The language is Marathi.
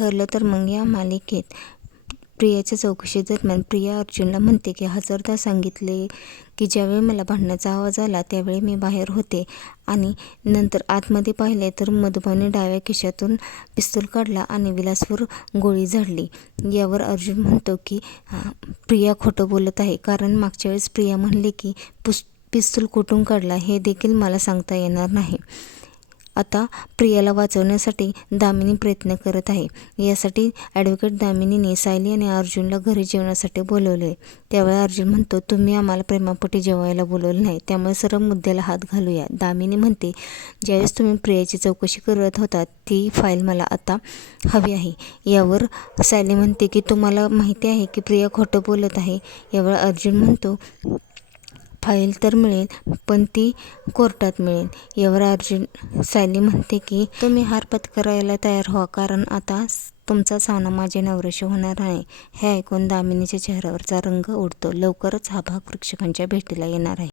ठरलं तर मग या मालिकेत प्रियाच्या चौकशी दरम्यान प्रिया अर्जुनला म्हणते की हजारदा सांगितले की ज्यावेळी मला भांडण्याचा आवाज आला त्यावेळी मी बाहेर होते आणि नंतर आतमध्ये पाहिले तर मधुबाने डाव्या खिशातून पिस्तूल काढला आणि विलासवर गोळी झाडली. यावर अर्जुन म्हणतो की प्रिया खोटं बोलत आहे, कारण मागच्या वेळेस प्रिया म्हणली की पिस्तूल कुठून काढला हे देखील मला सांगता येणार नाही. आता प्रियाला वाचवण्यासाठी दामिनी प्रयत्न करत आहे. यासाठी ॲडव्होकेट दामिनीने सायली आणि अर्जुनला घरी जेवणासाठी बोलवले. त्यावेळी अर्जुन म्हणतो, तुम्ही आम्हाला प्रेमापोटी जेवायला बोलवलं नाही, त्यामुळे सर्व मुद्द्याला हात घालूया. दामिनी म्हणते, ज्यावेळेस तुम्ही प्रियाची चौकशी करत होता ती फाईल मला आता हवी आहे. यावर सायली म्हणते की तुम्हाला माहिती आहे की प्रिया खोटं बोलत आहे. यावर अर्जुन म्हणतो, फाईल तर मिळेल पण ती कोर्टात मिळेल. यावर सायली म्हणते की तुम्ही हार पत्करायला तयार व्हा, कारण आता तुमचा सामना माझ्या नवऱ्याशी होणार आहे. हे ऐकून दामिनीच्या चेहऱ्यावरचा रंग उडतो. लवकरच हा भाग प्रेक्षकांच्या भेटीला येणार आहे.